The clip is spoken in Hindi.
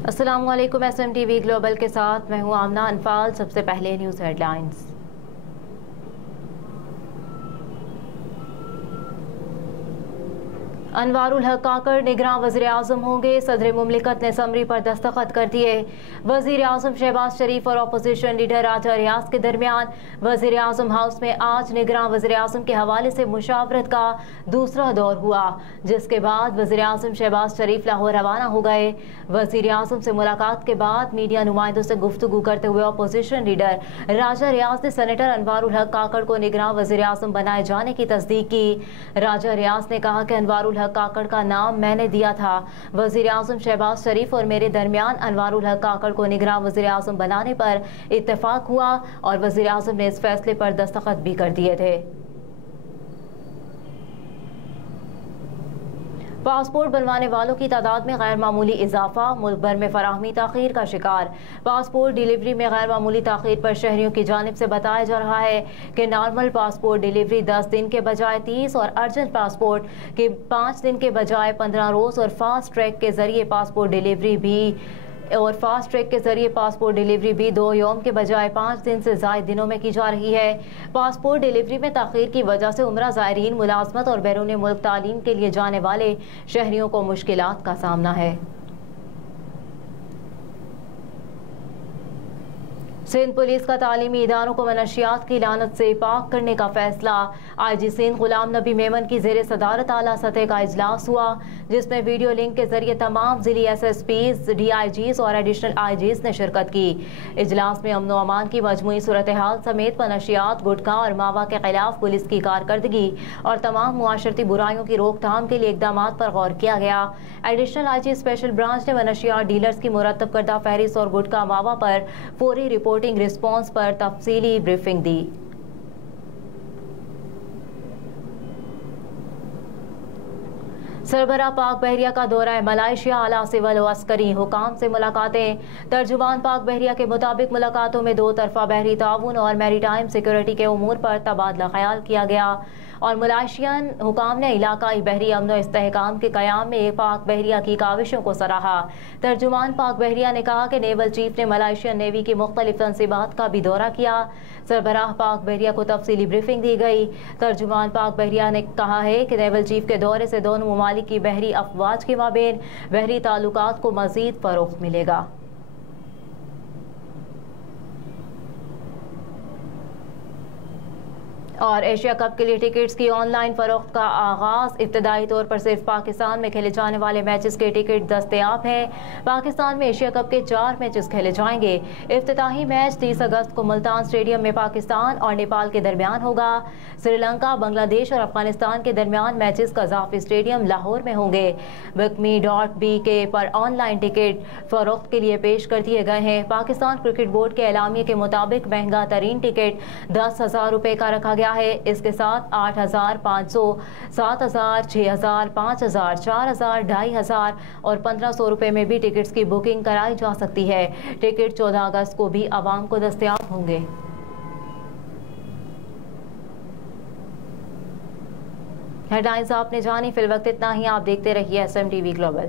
अस्सलाम वालेकुम। SMTV ग्लोबल के साथ मैं हूं आमना अनफाल। सबसे पहले न्यूज़ हेडलाइंस। अनवारुल हक काकड़ निगरां वज़ीर आज़म होंगे। सदर मुमलिकत ने समरी पर दस्तखत कर दिए। वज़ीर आज़म शहबाज शरीफ और अपोजिशन लीडर राजा रियाज के दरमियान वज़ीर आज़म हाउस में आज निगरां वज़ीर आज़म के हवाले से मुशावरत का दूसरा दौर हुआ, जिसके बाद वज़ीर आज़म शहबाज शरीफ लाहौर रवाना हो गए। वज़ीर आज़म से मुलाकात के बाद मीडिया नुमाइंदों से गुफ्तगू करते हुए अपोजिशन लीडर राजा रियाज ने सेनेटर अनवारुल हक काकड़ को निगरां वज़ीर आज़म बनाए जाने की तस्दीक की। राजा रियाज ने कहा कि अनवारुल हक काकड़ का नाम मैंने दिया था। वज़ीर आज़म शहबाज शरीफ और मेरे दरमियान अनवारुल हक काकड़ को निगरां वज़ीर आज़म बनाने पर इत्तेफाक हुआ और वज़ीर आज़म ने इस फैसले पर दस्तखत भी कर दिए थे। पासपोर्ट बनवाने वालों की तादाद में गैर मामूली इजाफा। मुल्क भर में फराहमी ताखीर का शिकार। पासपोर्ट डिलीवरी में गैर मामूली ताखीर पर शहरियों की जानिब से बताया जा रहा है कि नॉर्मल पासपोर्ट डिलीवरी 10 दिन के बजाय 30 और अर्जेंट पासपोर्ट के 5 दिन के बजाय 15 रोज़ और फास्ट ट्रैक के जरिए पासपोर्ट डिलीवरी भी 2 यौम के बजाय 5 दिन से ज़ायद दिनों में की जा रही है। पासपोर्ट डिलीवरी में ताख़ीर की वजह से उम्रा ज़ायरीन, मुलाजमत और बैरून मुल्क तालीम के लिए जाने वाले शहरियों को मुश्किलात का सामना है। सिंध पुलिस का तालीमी इदारों को मनशियात की लानत से पाक करने का फैसला। IG सिंध गुलाम नबी मेमन की ज़ेर सदारत आला सतह का इजलास हुआ, जिसमें वीडियो लिंक के जरिए तमाम ज़िली SSPs, DIGs और एडिशनल IGs ने शिरकत की। इजलास में अमन व अमान की मजमूई सूरत हाल समेत मनशियात, गुटखा और मावा के खिलाफ पुलिस की कारकर्दगी और तमाम मुआशरती बुराइयों की रोकथाम के लिए इकदाम पर गौर किया गया। एडिशनल IG स्पेशल ब्रांच ने मनशियात डीलर्स की मुरतब करदा फहरिस्त और गुटखा मावा पर फौरी रिपोर्टिंग रिस्पॉन्स पर तफसीली ब्रीफिंग दी। सरबरा पाक बहरिया का दौरा मलाइशिया, आला सिविल व अस्करी हुकाम से मुलाकातें। तर्जुमान पाक बहरिया के मुताबिक मुलाकातों में 2 तरफा बहरी ताउन और मैरीटाइम सिक्योरिटी के उमूर पर तबादला ख्याल किया गया और मलाइशियन हुकाम ने इलाकाई बहरी अमन व इस्तेहकाम के क़याम में पाक बहरिया की काविशों को सराहा। तर्जुमान पाक बहरिया ने कहा कि नेवल चीफ ने मलाइशियन नेवी की मुख्तलिफ तनसीबात का भी दौरा किया। सरबराह पाक बहरिया को तफसीली ब्रीफिंग दी गई। तर्जुमान पाक बहरिया ने कहा है कि नेवल चीफ के दौरे से दोनों ममालिक की बहरी अफवाज के माबेन बहरी ताल्लुकात को मजीद फरोग़ मिलेगा। और एशिया कप के लिए टिकट्स की ऑनलाइन फरोख्त का आगाज़। इब्तदाई तौर पर सिर्फ पाकिस्तान में खेले जाने वाले मैचेस के टिकट दस्तयाब हैं। पाकिस्तान में एशिया कप के 4 मैचेस खेले जाएंगे। इफ्तिताही मैच 30 अगस्त को मुल्तान स्टेडियम में पाकिस्तान और नेपाल के दरमियान होगा। श्रीलंका, बांग्लादेश और अफगानिस्तान के दरमियान मैचेस कज़ाफ़ी स्टेडियम लाहौर में होंगे। BookMe.BK पर ऑनलाइन टिकट फरोख्त के लिए पेश कर दिए गए हैं। पाकिस्तान क्रिकेट बोर्ड के एलामिया के मुताबिक महंगा तरीन टिकट 10,000 रुपये का रखा गया है। इसके साथ 8,500, 7,000, 6,000, 5,000, 4,000, 2,500 और 1,500 रुपये में भी टिकट्स की बुकिंग कराई जा सकती है। टिकट 14 अगस्त को भी आवाम को दस्तयाब होंगे। हेडलाइंस आपने जानी। फिल वक्त इतना ही। आप देखते रहिए SMTV ग्लोबल।